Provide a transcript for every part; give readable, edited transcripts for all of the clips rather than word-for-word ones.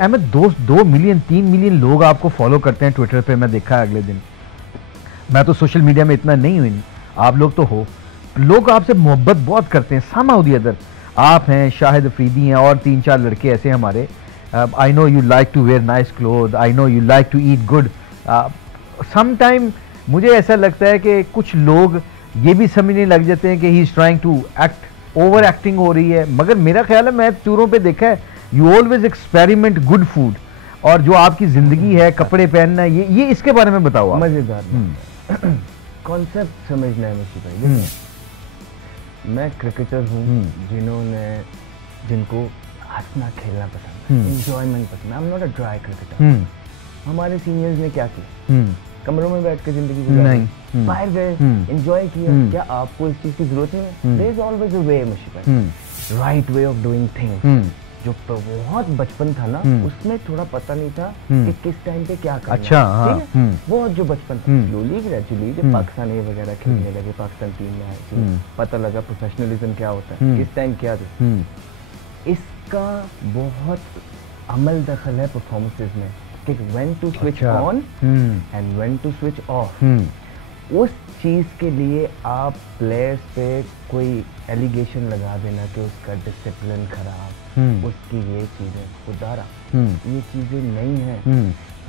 Ahmad, 2 million 3 million लोग आपको follow करते हैं ट्विटर पे, मैं देखा है अगले दिन। मैं तो सोशल मीडिया में इतना नहीं हूँ, आप लोग तो हो। लोग आपसे मोहब्बत बहुत करते हैं, somehow the other। आप हैं, शाहिद अफरीदी हैं, और 3-4 लड़के ऐसे हमारे। I know you like to wear nice cloth, I know you like to eat good. Some time मुझे ऐसा लगता है कि कुछ लोग ये भी समझने लग जाते हैं कि he is trying to act, over acting हो रही है। मगर मेरा ख्याल है, मैं टूरों पे देखा है, you always experiment good food, और जो आपकी जिंदगी है, कपड़े पहनना, ये इसके बारे में बताओ आप। मजेदार कॉन्सेप्ट समझना है मुझे भाई। मैं क्रिकेटर हूँ जिनको हंसना खेलना पसंद है, एंजॉयमेंट पसंद है। I am not a dry cricketer. हमारे सीनियर्स ने क्या किया, कमरों में बैठ के जिंदगी गुजारी, बाहर गए, एंजॉय किया। क्या आपको इस चीज की जरूरत नहीं है? देयर इज ऑलवेज अ वे मुशी भाई, right way of doing things. जो बहुत बचपन था ना, उसमें थोड़ा पता नहीं था कि किस टाइम पे क्या करना। अच्छा, ठीक है, बहुत जो बचपन था, स्लोली ग्रेजुअली जब पाकिस्तानी वगैरह खेलने लगे, पाकिस्तान टीम में आए, पता लगा प्रोफेशनलिज्म क्या होता है, किस टाइम क्या था। इसका बहुत अमल दखल है परफॉर्मेंसेस में कि when to switch on and when to switch off. उस चीज के लिए आप प्लेयर्स पे कोई एलिगेशन लगा देना कि उसका डिसिप्लिन खराब, उसकी ये चीजें, खुदारा ये चीजें नहीं है।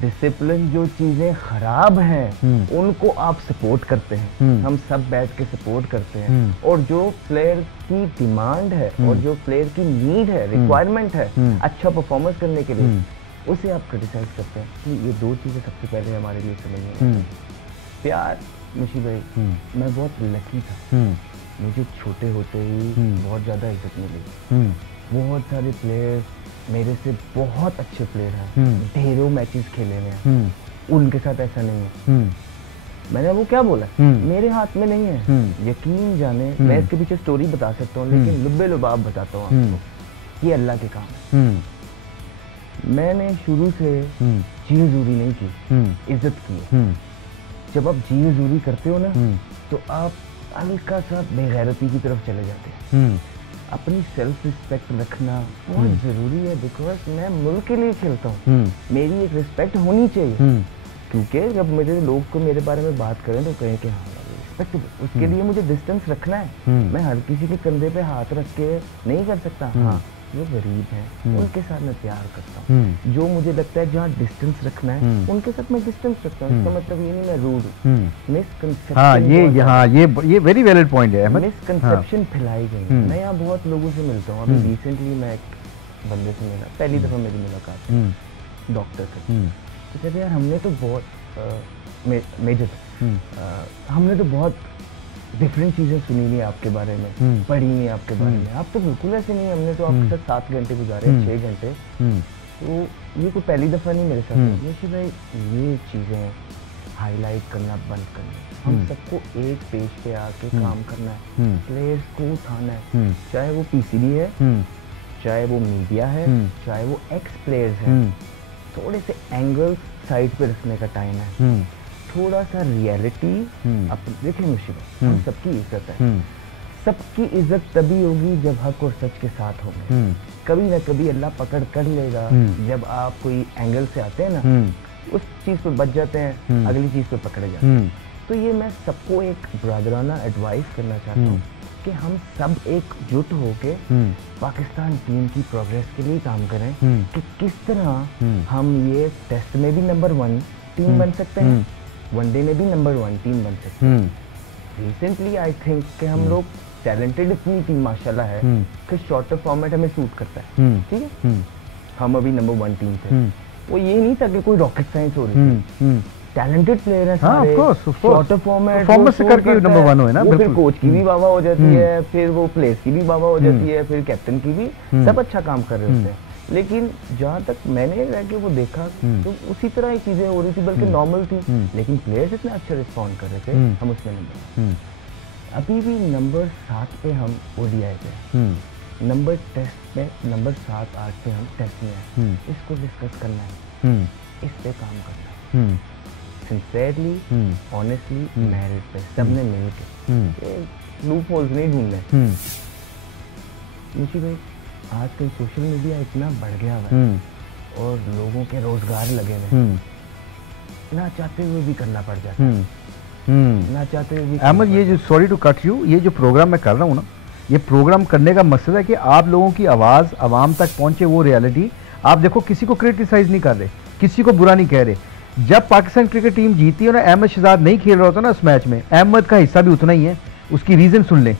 डिसिप्लिन जो चीजें खराब हैं उनको आप सपोर्ट करते हैं, हम सब बैठ के सपोर्ट करते हैं। और जो प्लेयर की डिमांड है और जो प्लेयर की नीड है, रिक्वायरमेंट है अच्छा परफॉर्मेंस करने के लिए, उसे आप क्रिटिसाइज करते हैं। तो ये दो चीजें सबसे पहले हमारे लिए समझनी है। प्यार मुशी भाई, मैं बहुत लकी था, मुझे छोटे होते ही बहुत ज़्यादा इज्जत मिली। बहुत सारे प्लेयर्स मेरे से बहुत अच्छे प्लेयर हैं, ढेरों मैचेस खेले हुए हैं, उनके साथ ऐसा नहीं है। मैंने वो क्या बोला, मेरे हाथ में नहीं है, यकीन जाने। मैं इसके पीछे स्टोरी बता सकता हूँ, लेकिन लुब्बे लुबाब बताता हूँ आपको, ये अल्लाह के काम है। मैंने शुरू से जी हजूरी नहीं की, इज्जत की। जब आप जी हजूरी करते हो ना, तो आप हल्का सा बेगैरती की तरफ चले जाते हैं। अपनी सेल्फ रिस्पेक्ट रखना बहुत जरूरी है, बिकॉज मैं मुल्क के लिए खेलता हूँ, मेरी एक रिस्पेक्ट होनी चाहिए। क्योंकि जब मेरे लोग को मेरे बारे में बात करें तो कहें कि हाँ रिस्पेक्ट, उसके लिए मुझे डिस्टेंस रखना है। मैं हर किसी के कंधे पे हाथ रख के नहीं कर सकता। हाँ, जो गरीब हैं उनके साथ मैं प्यार करता हूँ। जो मुझे लगता है जहाँ डिस्टेंस रखना है उनके साथ मैं डिस्टेंस रखता हूँ। इसका मतलब ये नहीं मैं रूड हूँ। मिसकंसेप्शन, हाँ, ये वेरी वैलिड पॉइंट है। मिसकंसेप्शन फैलाई गई। मैं यहाँ बहुत लोगों से मिलता हूँ। अभी रिसेंटली मैं एक बंदे से मिला, पहली दफा मेरी मुलाकात डॉक्टर से। तो कहते यार हमने तो बहुत मेजर हमने तो बहुत डिफरेंट चीज़ें सुनी नहीं आपके बारे में, पढ़ी नहीं आपके बारे में, आप तो बिल्कुल ऐसे नहीं, हमने तो आपके साथ 7 घंटे गुजारे, 6 घंटे। तो ये कोई पहली दफ़ा नहीं मेरे साथ। ये भाई ये चीज़ें हाईलाइट करना बंद करना, हम सबको एक पेज पे आके काम करना है, प्लेयर्स को उठाना है, चाहे वो पीसीबी है, चाहे वो मीडिया है, चाहे वो एक्स प्लेयर्स हैं। थोड़े से एंगल साइड पे रखने का टाइम है, थोड़ा सा रियलिटी। अब देखिए मुश्किल, हम सबकी इज्जत है, सबकी इज्जत तभी होगी जब हक और सच के साथ होंगे। कभी ना कभी अल्लाह पकड़ कर लेगा, जब आप कोई एंगल से आते हैं ना, उस चीज पे बच जाते हैं, अगली चीज पे पकड़े जाते हैं। तो ये मैं सबको एक ब्रदराना एडवाइस करना चाहता हूँ कि हम सब एकजुट होके पाकिस्तान टीम की प्रोग्रेस के लिए काम करें, कि किस तरह हम ये टेस्ट में भी नंबर 1 टीम बन सकते हैं, वनडे में भी नंबर 1 टीम बन सकते हैं। रिसेंटली आई थिंक कि हम लोग टैलेंटेड इतनी टीम माशाल्लाह है कि शॉर्टर फॉर्मेट हमें सूट करता है। ठीक है, हम अभी नंबर 1 टीम थे। वो ये नहीं था कि कोई रॉकेट साइंस हो रही थी, टैलेंटेड प्लेयर है सारे, शॉर्टर फॉर्मेट परफॉर्मेंस करके नंबर 1 हुए ना। फिर कोच की भी वाह हो जाती है, फिर वो प्लेयर्स की भी वाह हो जाती है, फिर कैप्टन की भी, सब अच्छा काम कर रहे होते हैं। लेकिन जहाँ तक मैंने रह के वो देखा तो उसी तरह ही चीजें हो रही थी, बल्कि नॉर्मल थी, लेकिन प्लेयर्स इतना अच्छा रिस्पॉन्ड कर रहे थे, हम उसमें नंबर। अभी भी नंबर 7 पे हम ओडीआई पे, नंबर टेस्ट पे नंबर 7-8 पे हम टेस्ट में हैं। इसको डिस्कस करना है, इस पे काम करना है, सिंसियरली, ऑनेस्टली, मेरिट पे सबने मिल के, लूप होल्स नहीं ढूंढने। मुझे भाई आजकल सोशल मीडिया इतना बढ़ गया है और लोगों के रोजगार लगे हुए, ना चाहते हुए भी करना पड़ जाता है, ना चाहते हुए भी। अहमद, ये जो, सॉरी टू कट यू, ये जो प्रोग्राम मैं कर रहा हूँ ना, ये प्रोग्राम करने का मकसद है कि आप लोगों की आवाज़ आवाम तक पहुँचे, वो रियलिटी। आप देखो, किसी को क्रिटिसाइज नहीं कर रहे, किसी को बुरा नहीं कह रहे। जब पाकिस्तान क्रिकेट टीम जीती है ना, अहमद शहजाद नहीं खेल रहा होता ना उस मैच में, अहमद का हिस्सा भी उतना ही है। उसकी रीज़न सुन लें,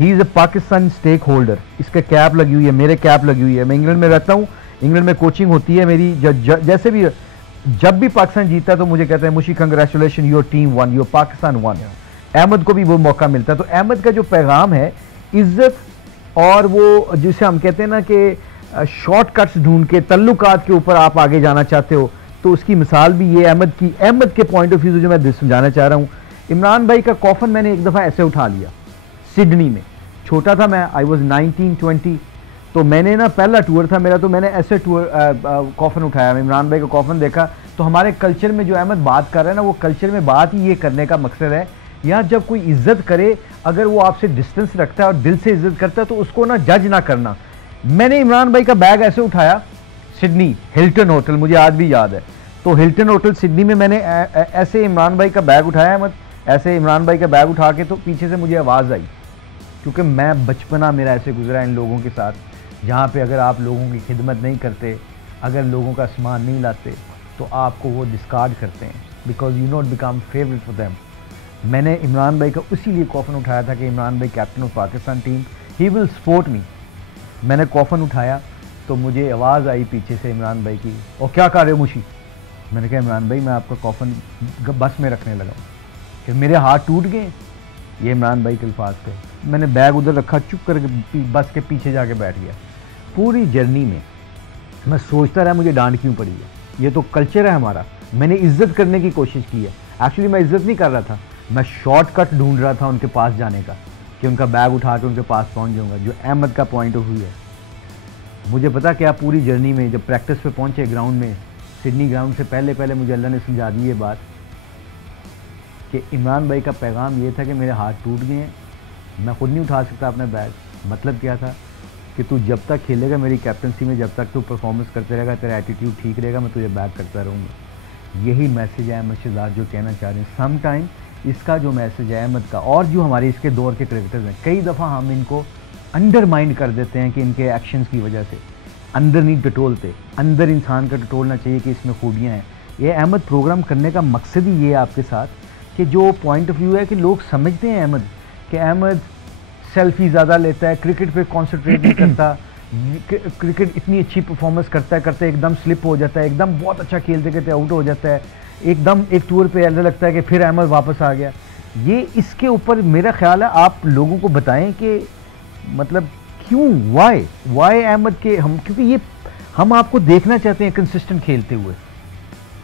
he is a Pakistan stakeholder. इसका कैप लगी हुई है, मेरे कैप लगी हुई है। मैं इंग्लैंड में रहता हूँ, इंग्लैंड में कोचिंग होती है मेरी। जैसे भी जब भी पाकिस्तान जीता है तो मुझे कहते हैं, मुशी congratulation, your team won, your Pakistan won. Ahmad को भी वो मौका मिलता है। तो अहमद का जो पैगाम है इज्जत, और वो जिसे हम कहते हैं ना कि शॉर्टकट्स ढूंढ के तल्लुकात के ऊपर आप आगे जाना चाहते हो, तो उसकी मिसाल भी ये अहमद के पॉइंट ऑफ व्यू से जो मैं समझाना चाह रहा हूँ। इमरान भाई का कॉफन मैंने एक दफ़ा ऐसे उठा लिया सिडनी में, छोटा था मैं, आई वॉज 19-20, तो मैंने ना, पहला टूर था मेरा, तो मैंने ऐसे टूर कॉफन उठाया, इमरान भाई का कॉफन देखा। तो हमारे कल्चर में जो अहमद बात कर रहे हैं ना, वो कल्चर में बात ही ये करने का मकसद है, यहाँ जब कोई इज्जत करे, अगर वो आपसे डिस्टेंस रखता है और दिल से इज्जत करता है, तो उसको ना जज ना करना। मैंने इमरान भाई का बैग ऐसे उठाया, सिडनी हिल्टन होटल, मुझे आज भी याद है। तो हिल्टन होटल सिडनी में मैंने ऐसे इमरान भाई का बैग उठाया, अहमद ऐसे इमरान भाई का बैग उठा के, तो पीछे से मुझे आवाज़ आई, क्योंकि मैं बचपना मेरा ऐसे गुजरा इन लोगों के साथ, जहाँ पे अगर आप लोगों की खिदमत नहीं करते, अगर लोगों का सामान नहीं लाते, तो आपको वो डिस्कार्ड करते हैं, because you not become favourite for them. मैंने इमरान भाई का इसीलिए कॉफन उठाया था कि इमरान भाई captain of Pakistan team, he will support me. मैंने कॉफन उठाया तो मुझे आवाज़ आई पीछे से इमरान भाई की, और क्या कर रहे हो मुशी? मैंने कहा इमरान भाई, मैं आपका कॉफन बस में रखने लगा हूँ। फिर मेरे हाथ टूट गए, ये इमरान भाई के अल्फाज थे। मैंने बैग उधर रखा, चुप करके बस के पीछे जाके बैठ गया। पूरी जर्नी में मैं सोचता रहा, मुझे डांट क्यों पड़ी है, ये तो कल्चर है हमारा। मैंने इज्जत करने की कोशिश की है, एक्चुअली मैं इज्जत नहीं कर रहा था, मैं शॉर्टकट ढूंढ रहा था उनके पास जाने का, कि उनका बैग उठा के उनके पास पहुंच जाऊंगा। जो अहमद का पॉइंट ऑफ व्यू है, मुझे पता क्या, पूरी जर्नी में जब प्रैक्टिस पे पहुंचे ग्राउंड में, सिडनी ग्राउंड से पहले मुझे अल्लाह ने समझा दी ये बात कि इमरान भाई का पैगाम ये था कि मेरे हाथ टूट गए हैं, मैं खुद नहीं उठा सकता अपना बैग। मतलब क्या था कि तू जब तक खेलेगा मेरी कैप्टनसी में, जब तक तू परफॉर्मेंस करते रहेगा, तेरा एटीट्यूड ठीक रहेगा, मैं तुझे बैक करता रहूँगा। यही मैसेज है अहमद शहजाद जो कहना चाह रहे हैं। सम टाइम इसका जो मैसेज है अहमद का, और जो हमारे इसके दौर के क्रिकेटर्स हैं, कई दफ़ा हम इनको अंडरमाइन कर देते हैं कि इनके एक्शंस की वजह से, अंदर नहीं टटोलते। अंदर इंसान का टटोलना चाहिए कि इसमें खूबियाँ हैं। ये अहमद प्रोग्राम करने का मकसद ही ये है आपके साथ, कि जो पॉइंट ऑफ व्यू है कि लोग समझते हैं अहमद, कि अहमद सेल्फी ज़्यादा लेता है, क्रिकेट पे कंसंट्रेट नहीं करता, क्रिकेट इतनी अच्छी परफॉर्मेंस करते एकदम स्लिप हो जाता है, एकदम बहुत अच्छा खेलते खेलते आउट हो जाता है, एकदम एक टूर पे ऐसा लगता है कि फिर अहमद वापस आ गया। ये इसके ऊपर मेरा ख्याल है आप लोगों को बताएं कि मतलब क्यों, वाई अहमद के हम, क्योंकि ये हम आपको देखना चाहते हैं कंसिस्टेंट खेलते हुए,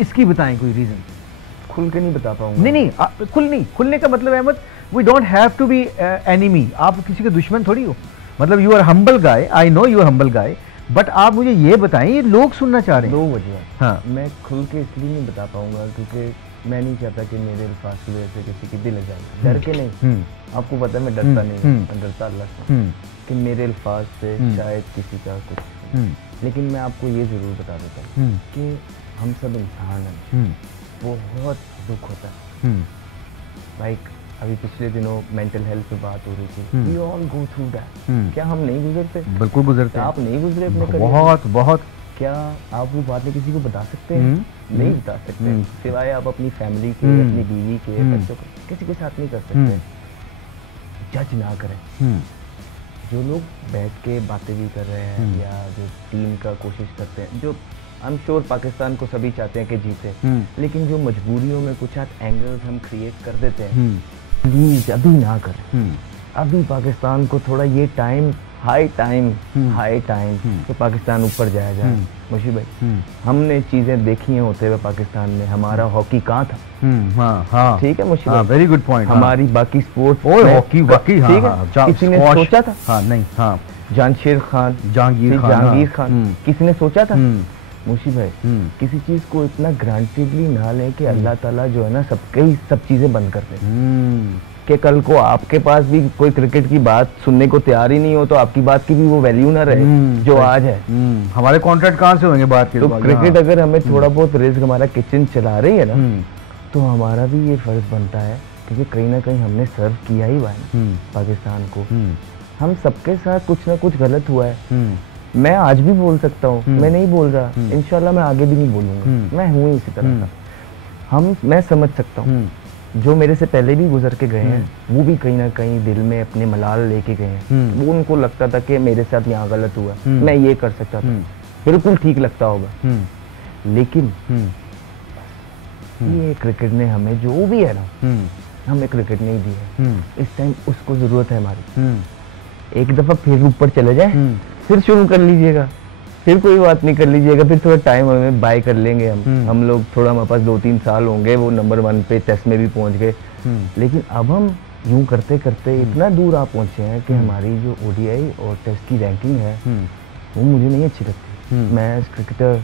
इसकी बताएं कोई रीज़न। खुल के नहीं बता पाऊंगा। नहीं, खुलने का मतलब Ahmad, we don't have to be enemy. आप किसी के दुश्मन थोड़ी हो, मतलब you are humble guy, I know you are humble guy, but आप मुझे ये बताएं, ये लोग सुनना चाह रहे हैं। 2 वजह। हाँ, मैं खुल के इसलिए नहीं बता पाऊंगा क्योंकि मैं नहीं चाहता कि मेरे अल्फाज की वजह से किसी की दिल लग जाए। डर के नहीं, आपको पता है मैं डरता नहीं, मैं डरता अल्लाह से कि मेरे अल्फाज से शायद किसी का कुछ, लेकिन मैं आपको ये ज़रूर बता देता हूँ कि हम सब इंसान हैं, बहुत दुख होता है। लाइक अभी पिछले दिनों मेंटल हेल्थ पे बात हो रही थी, we all go through that. क्या हम नहीं गुजरते? बिल्कुल गुजरते। आप नहीं गुजरे अपने करियर बहुत बहुत। क्या आप वो बातें किसी को बता सकते हैं? नहीं बता सकते, सिवाय आप अपनी फैमिली के, अपनी बीवी के, बच्चों के, किसी के साथ नहीं कर सकते। जज ना करें। जो लोग बैठ के बातें भी कर रहे हैं या जो टीम का कोशिश करते हैं, जो आई एम श्योर पाकिस्तान को सभी चाहते हैं कि जीते, लेकिन जो मजबूरियों में कुछ एंगल्स हम क्रिएट कर देते हैं, प्लीज अभी ना करें। अभी पाकिस्तान को थोड़ा ये टाइम, हाई टाइम तो पाकिस्तान ऊपर जाया जाए। मुशी भाई, हमने चीजें देखी हैं होते हुए पाकिस्तान में। हमारा हॉकी कहाँ था? ठीक है मुशी भाई, वेरी गुड पॉइंट। हमारी बाकी स्पोर्ट्स, हॉकी वाकई, ठीक है, किसी ने सोचा था? नहीं। जहांगीर खान, किसी ने सोचा था? मुशी भाई, किसी चीज को इतना ग्रांटेडली ना लें कि अल्लाह ताला जो है ना सब चीजें बंद कर दे। कि कल को आपके पास भी कोई क्रिकेट की बात सुनने को तैयार ही नहीं हो तो आपकी बात की भी वो वैल्यू ना रहे जो आज है। हमारे कॉन्ट्रैक्ट कहाँ से होंगे बात के? तो क्रिकेट अगर हमें थोड़ा बहुत रिस्क हमारा किचन चला रही है ना, तो हमारा भी ये फर्ज बनता है, क्योंकि कहीं ना कहीं हमने सर्व किया ही हुआ है पाकिस्तान को। हम सबके साथ कुछ ना कुछ गलत हुआ है। मैं आज भी बोल सकता हूँ, मैं नहीं बोल रहा, इंशाल्लाह मैं आगे भी नहीं बोलूंगा, मैं हूँ इसी तरह का। मैं समझ सकता हूँ जो मेरे से पहले भी गुजर के गए हैं, वो भी कहीं ना कहीं दिल में अपने मलाल लेके गए हैं। वो उनको लगता था कि मेरे साथ यहाँ गलत हुआ, मैं ये कर सकता था, बिल्कुल ठीक लगता होगा। लेकिन ये क्रिकेट ने हमें जो भी है ना, हमें क्रिकेट नहीं दी है, इस टाइम उसको जरूरत है हमारी। एक दफा फिर ऊपर चले जाए, फिर शुरू कर लीजिएगा, फिर कोई बात नहीं कर लीजिएगा, फिर थोड़ा टाइम हमें बाय कर लेंगे हम लोग, थोड़ा हमारे पास 2-3 साल होंगे, वो नंबर 1 पे टेस्ट में भी पहुंच गए। लेकिन अब हम यूं करते करते इतना दूर आ पहुंचे हैं कि हमारी जो ओडीआई और टेस्ट की रैंकिंग है वो मुझे नहीं अच्छी लगती। मैं एज क्रिकेटर,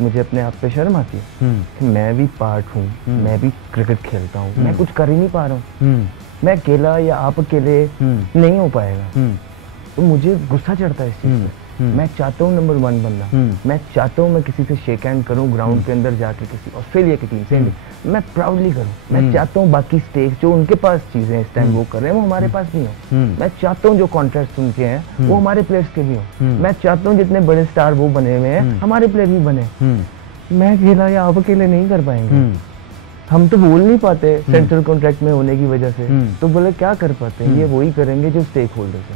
मुझे अपने आप पे शर्म आती है। मैं भी पार्ट हूँ, मैं भी क्रिकेट खेलता हूँ, मैं कुछ कर ही नहीं पा रहा हूँ। मैं अकेला या आप अकेले नहीं हो पाएगा, तो मुझे गुस्सा चढ़ता है इस चीज पे। मैं चाहता हूँ नंबर 1 बनना, मैं चाहता हूँ मैं किसी से शेक हैंड करूँ ग्राउंड के अंदर जाके, किसी ऑस्ट्रेलिया की टीम से मैं प्राउडली करूँ। मैं चाहता हूँ बाकी स्टेट जो उनके पास चीजें इस टाइम वो कर रहे हैं वो हमारे पास भी हो। मैं चाहता हूँ जो कॉन्ट्रैक्ट उनके हैं वो हमारे प्लेयर्स के भी हो। मैं चाहता हूँ जितने बड़े स्टार वो बने हुए हैं हमारे प्लेयर भी बने। मैं अकेला या आप अकेले नहीं कर पाएंगे, हम तो बोल नहीं पाते सेंट्रल कॉन्ट्रैक्ट में होने की वजह से, तो बोले क्या कर पाते हैं, ये वही करेंगे जो स्टेक होल्डर्स है।